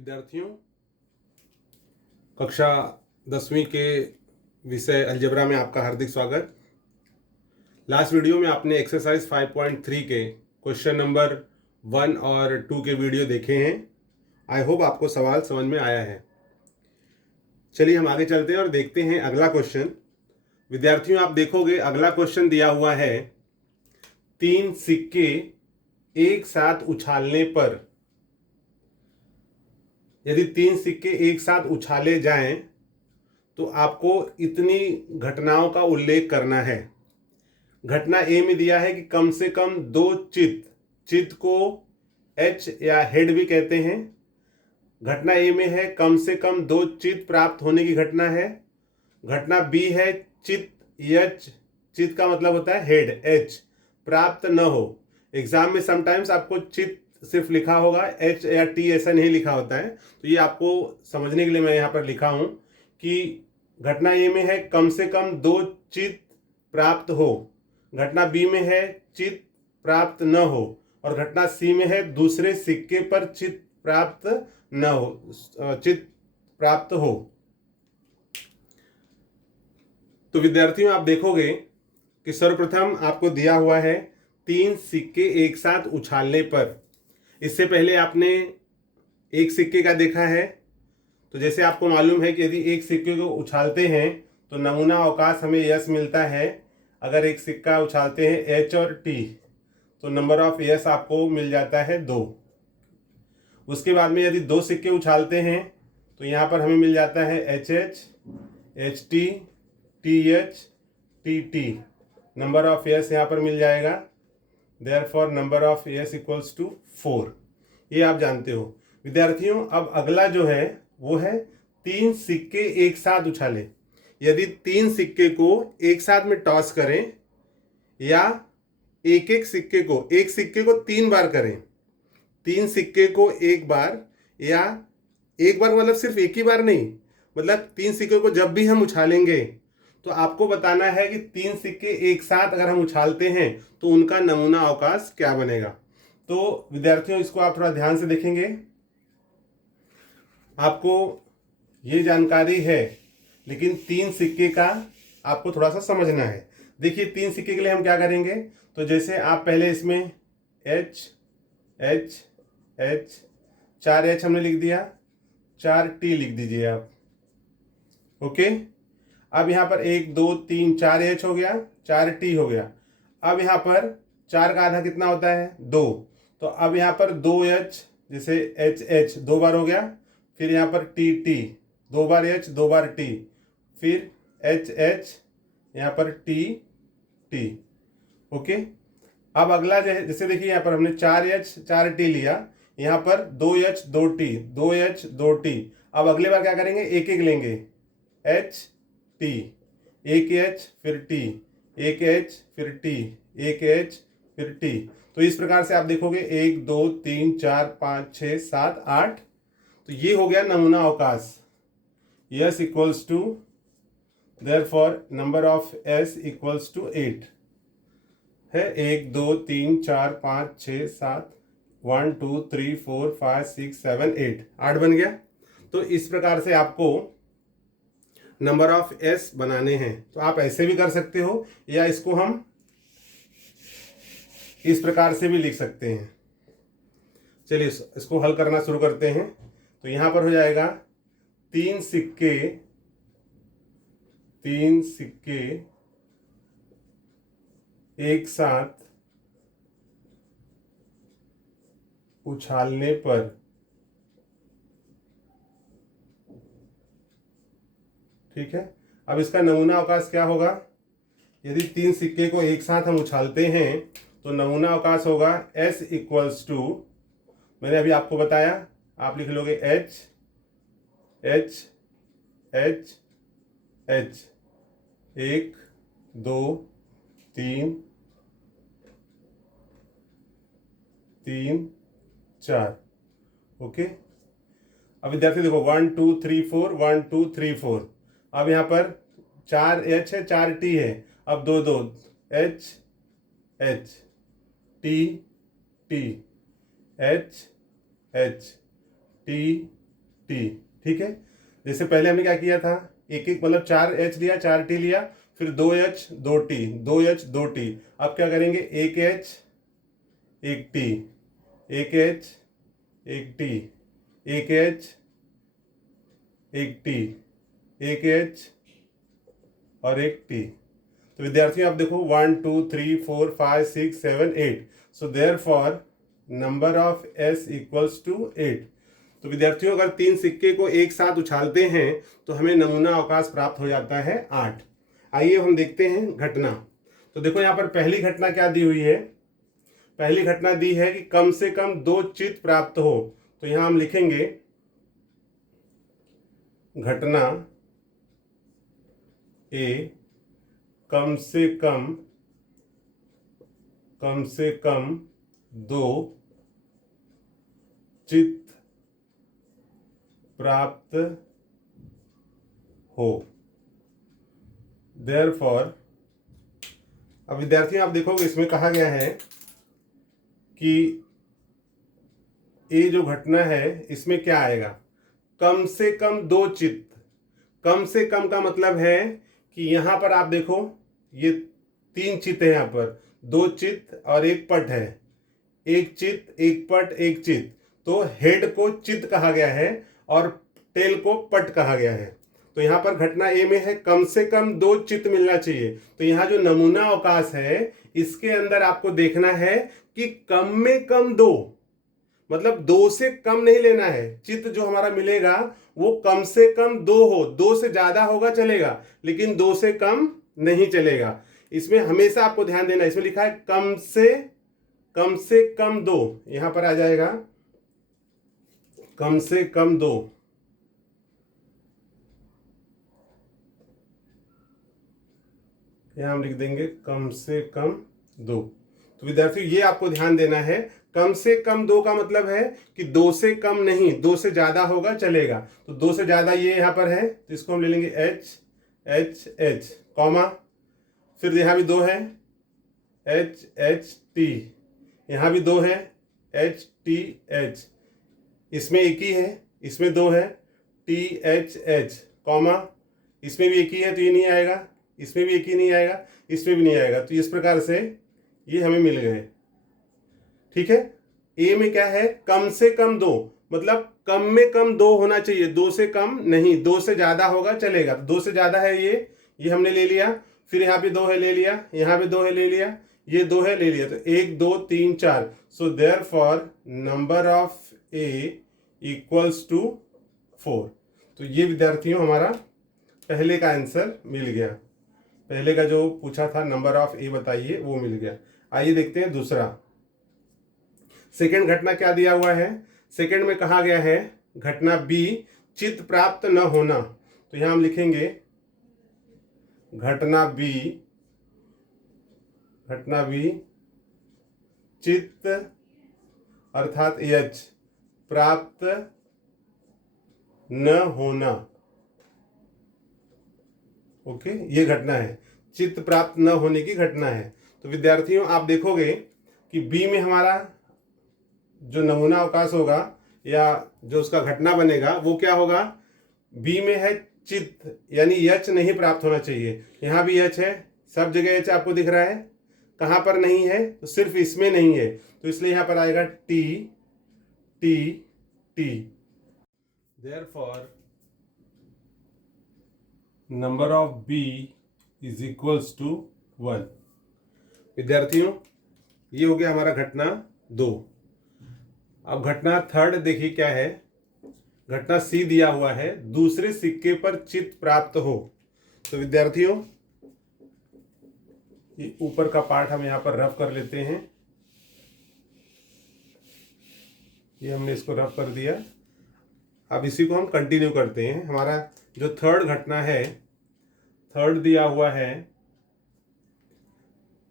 विद्यार्थियों, कक्षा 10वीं के विषय अलजेब्रा में आपका हार्दिक स्वागत। लास्ट वीडियो में आपने एक्सरसाइज 5.3 के क्वेश्चन नंबर 1 और 2 के वीडियो देखे हैं। आई होप आपको सवाल समझ में आया है। चलिए हम आगे चलते हैं और देखते हैं अगला क्वेश्चन। विद्यार्थियों, आप देखोगे अगला क्वेश्चन दिया हुआ है 3 सिक्के एक साथ उछालने पर, यदि 3 सिक्के एक साथ उछाले जाएं तो आपको इतनी घटनाओं का उल्लेख करना है। घटना ए में दिया है कि कम से कम 2 चित्त को एच या हेड भी कहते हैं। घटना ए में है कम से कम 2 चित्त प्राप्त होने की घटना है। घटना बी है चित्त एच, चित्त का मतलब होता है हेड, एच प्राप्त न हो। एग्जाम में समटाइम्स आपको चित्त सिर्फ लिखा होगा, एच या टी ऐसा नहीं लिखा होता है। तो ये आपको समझने के लिए मैं यहाँ पर लिखा हूँ कि घटना ए में है कम से कम 2 चित्त प्राप्त हो, घटना बी में है चित्त प्राप्त न हो, और घटना सी में है दूसरे सिक्के पर चित्त प्राप्त न हो, चित्त प्राप्त हो। तो विद्यार्थियों, आप देखोगे कि सर्वप्रथम आपको दिया हुआ है 3 सिक्के एक साथ उछालने पर। इससे पहले आपने एक सिक्के का देखा है। तो जैसे आपको मालूम है कि यदि एक सिक्के को उछालते हैं तो नमूना अवकाश हमें यस मिलता है। अगर एक सिक्का उछालते हैं एच और टी तो नंबर ऑफ यस आपको मिल जाता है 2। उसके बाद में यदि 2 सिक्के उछालते हैं तो यहाँ पर हमें मिल जाता है H H, H T, T H, T T. Number of S यहाँ पर मिल जाएगा। Therefore number of S equals to 4। ये आप जानते हो। विद्यार्थियों, अब अगला जो है वो है 3 सिक्के एक साथ उछाले। यदि 3 सिक्के को एक साथ में टॉस करें या एक सिक्के को 3 बार करें, 3 सिक्के को एक बार, या एक बार मतलब सिर्फ एक ही बार नहीं, मतलब 3 सिक्के को जब भी हम उछालेंगे तो आपको बताना है कि 3 सिक्के एक साथ अगर हम उछालते हैं तो उनका नमूना अवकाश क्या बनेगा। तो विद्यार्थियों, इसको आप थोड़ा ध्यान से देखेंगे। आपको ये जानकारी है, लेकिन 3 सिक्के का आपको थोड़ा सा समझना है। देखिए 3 सिक्के के लिए हम क्या करेंगे। तो जैसे आप पहले इसमें एच एच एच, 4 एच हमने लिख दिया, 4 टी लिख दीजिए आप। ओके, अब यहाँ पर 1 2 3 4 एच हो गया, 4 टी हो गया। अब यहाँ पर 4 का आधा कितना होता है 2। तो अब यहाँ पर 2 एच, जैसे एच एच 2 बार हो गया, फिर यहाँ पर टी टी 2 बार एच 2 बार टी, फिर एच एच, यहाँ पर टी टी। ओके, अब अगला जैसे देखिए यहाँ पर हमने 4 एच 4 टी लिया, यहाँ पर 2 एच 2 टी, 2 एच 2 टी। अब अगले बार क्या करेंगे, एक एक लेंगे, एच टी, एक एच फिर टी, एक एच फिर टी, एक एच फिर टी। तो इस प्रकार से आप देखोगे 1 2 3 4 5 6 7 8। तो ये हो गया नमूना अवकाश। S equals to, therefore number of S equals to 8 है। 1 2 3 4 5 6 7, 1 2 3 4 5 6 7 8, 8 बन गया। तो इस प्रकार से आपको नंबर ऑफ एस बनाने हैं। तो आप ऐसे भी कर सकते हो, या इसको हम इस प्रकार से भी लिख सकते हैं। चलिए इसको हल करना शुरू करते हैं। तो यहां पर हो जाएगा 3 सिक्के एक साथ उछालने पर, ठीक है। अब इसका नमूना अवकाश क्या होगा। यदि 3 सिक्के को एक साथ हम उछालते हैं तो नमूना अवकाश होगा S इक्वल्स टू, मैंने अभी आपको बताया, आप लिख लोगे H H H H, 1 2 3 3 4। Okay, अब विद्यार्थी देखो 1 2 3 4, 1 2 3 4। अब यहाँ पर 4 एच है 4 टी है, अब 2 2 H H T T, H H T T. ठीक है, जैसे पहले हमने क्या किया था, एक एक मतलब 4H लिया, 4T लिया, फिर 2H 2T, 2H 2T। अब क्या करेंगे, 1H 1T, 1H 1T, 1H 1T, 1H और 1T। तो विद्यार्थियों आप देखो 1 2 3 4 5 6 7 8। So therefore number of S equals to 8। तो विद्यार्थियों अगर 3 सिक्के को एक साथ उछालते हैं तो हमें नमूना अवकाश प्राप्त हो जाता है 8। आइए हम देखते हैं घटना। तो देखो यहाँ पर पहली घटना क्या दी हुई है, पहली घटना दी है कि कम से कम 2 चित्त प्राप्त हो। तो यहाँ हम लिखेंगे घटना ए कम से कम 2 चित्त प्राप्त हो। देयरफॉर, अब विद्यार्थियों आप देखोगे इसमें कहा गया है कि ये जो घटना है इसमें क्या आएगा, कम से कम 2 चित्त। कम से कम का मतलब है कि यहां पर आप देखो ये 3 चित्त है, यहां पर 2 चित्त और 1 पट है, 1 चित्त 1 पट 1 चित्त। तो हेड को चित्त कहा गया है और टेल को पट कहा गया है। तो यहाँ पर घटना ए में है कम से कम 2 चित्त मिलना चाहिए। तो यहाँ जो नमूना अवकाश है इसके अंदर आपको देखना है कि कम में कम 2, मतलब 2 से कम नहीं लेना है। चित्त जो हमारा मिलेगा वो कम से कम 2 हो, 2 से ज्यादा होगा चलेगा लेकिन 2 से कम नहीं चलेगा। इसमें हमेशा आपको ध्यान देना, इसमें लिखा है कम से कम 2, यहां पर आ जाएगा कम से कम 2। यहां हम लिख देंगे कम से कम 2। तो विद्यार्थियों ये आपको ध्यान देना है, कम से कम 2 का मतलब है कि 2 से कम नहीं, 2 से ज्यादा होगा चलेगा। तो 2 से ज्यादा ये यहां पर है तो इसको हम ले लेंगे H H H कॉमा, फिर यहां भी 2 है H H T, यहां भी 2 है H T H, इसमें एक ही है, इसमें 2 है T H H कॉमा, इसमें भी एक ही है तो ये नहीं आएगा, इसमें भी एक ही नहीं आएगा, इसमें भी नहीं आएगा। तो इस प्रकार से ये हमें मिल गए। ठीक है, ए में क्या है, कम से कम 2, मतलब कम में कम 2 होना चाहिए, 2 से कम नहीं, 2 से ज्यादा होगा चलेगा। 2 से ज्यादा है ये हमने ले लिया, फिर यहाँ पे 2 है ले लिया, यहाँ पे 2 है ले लिया, ये 2 है ले लिया। तो 1 2 3 4। So therefore number of A equals to 4। तो ये विद्यार्थियों हमारा पहले का आंसर मिल गया। पहले का जो पूछा था नंबर ऑफ ए बताइए वो मिल गया। आइए देखते हैं दूसरा। सेकंड घटना क्या दिया हुआ है, सेकंड में कहा गया है घटना बी चित्त प्राप्त न होना। तो यहां हम लिखेंगे घटना बी चित्त अर्थात H प्राप्त न होना। ओके, ये घटना है, चित्त प्राप्त न होने की घटना है। तो विद्यार्थियों आप देखोगे कि बी में हमारा जो नमूना अवकाश होगा या जो उसका घटना बनेगा वो क्या होगा, बी में है चित्त यानी H नहीं प्राप्त होना चाहिए। यहाँ भी H है, सब जगह H आपको दिख रहा है, कहाँ पर नहीं है तो सिर्फ इसमें नहीं है, तो इसलिए यहाँ पर आएगा T T T। Therefore number of B is equals to 1। विद्यार्थियों ये हो गया हमारा घटना 2। अब घटना थर्ड देखिए क्या है, घटना सी दिया हुआ है दूसरे सिक्के पर चित्त प्राप्त हो। तो विद्यार्थियों ये ऊपर का पार्ट हम यहां पर रफ कर लेते हैं, ये हमने इसको रफ कर दिया। अब इसी को हम कंटिन्यू करते हैं। हमारा जो थर्ड घटना है, थर्ड दिया हुआ है,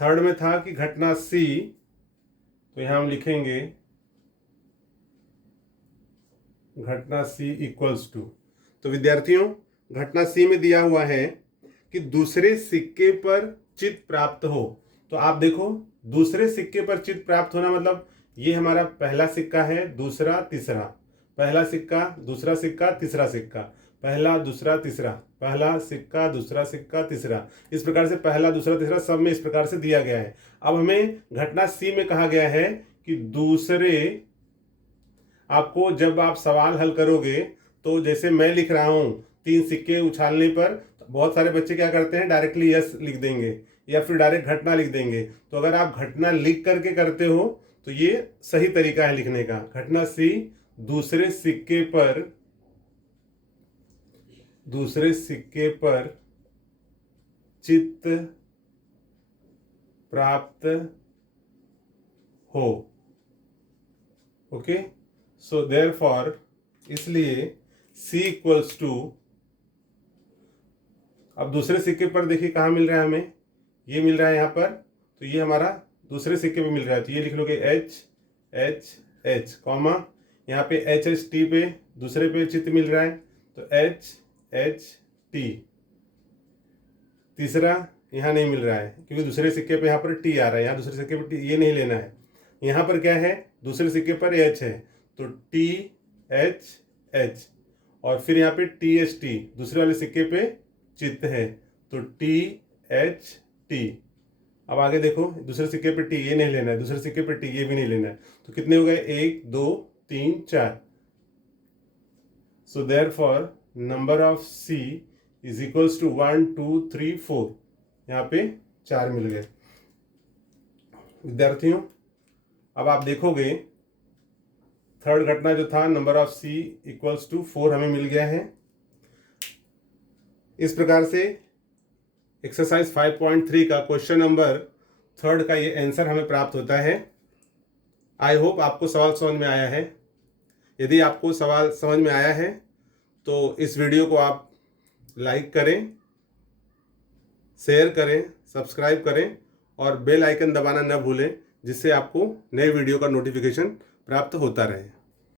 थर्ड में था कि घटना सी, तो यहां हम लिखेंगे घटना सी इक्वल्स टू। तो विद्यार्थियों घटना सी में दिया हुआ है कि दूसरे सिक्के पर चित्त प्राप्त हो। तो आप देखो दूसरे सिक्के पर चित्त प्राप्त होना मतलब ये हमारा पहला सिक्का है, दूसरा तीसरा, पहला सिक्का, दूसरा सिक्का, तीसरा सिक्का, पहला दूसरा तीसरा, पहला सिक्का, दूसरा सिक्का, तीसरा, इस प्रकार से पहला दूसरा तीसरा सब में इस प्रकार से दिया गया है। अब हमें घटना सी में कहा गया है कि दूसरे, आपको जब आप सवाल हल करोगे तो जैसे मैं लिख रहा हूं 3 सिक्के उछालने पर, बहुत सारे बच्चे क्या करते हैं डायरेक्टली यस लिख देंगे या फिर डायरेक्ट घटना लिख देंगे। तो अगर आप घटना लिख करके करते हो तो ये सही तरीका है लिखने का। घटना सी, दूसरे सिक्के पर चित्त प्राप्त हो। ओके, सो देयरफॉर, इसलिए C इक्वल्स टू, अब दूसरे सिक्के पर देखिए कहाँ मिल रहा है हमें, ये मिल रहा है यहाँ पर, तो ये हमारा दूसरे सिक्के पे मिल रहा है, तो ये लिख लोगे H H H कॉमा, यहाँ पे H H T पे दूसरे पे चित्त मिल रहा है तो H H T, तीसरा यहाँ नहीं मिल रहा है क्योंकि दूसरे सिक्के पे यहाँ पर T आ रहा है, यहाँ दूसरे सिक्के पर T, ये नहीं लेना है। यहाँ पर क्या है, दूसरे सिक्के पर H है तो T H H, और फिर यहाँ पे T H T दूसरे वाले सिक्के पे चित्त है तो T H T। अब आगे देखो, दूसरे सिक्के पे T, ये नहीं लेना है, दूसरे सिक्के पे T, ये भी नहीं लेना है, तो कितने हो गए, 1 2 3 4। So therefore number of C is equals to 1 2 3 4, यहाँ पे 4 मिल गए। विद्यार्थियों अब आप देखोगे थर्ड घटना जो था number of C equals to 4 हमें मिल गया है। इस प्रकार से एक्सरसाइज 5.3 का क्वेश्चन नंबर 3 का ये आंसर हमें प्राप्त होता है। आई होप आपको सवाल समझ में आया है। यदि आपको सवाल समझ में आया है तो इस वीडियो को आप लाइक करें, शेयर करें, सब्सक्राइब करें और बेल आइकन दबाना न भूलें, जिससे आपको नए वीडियो का नोटिफिकेशन प्राप्त होता रहे।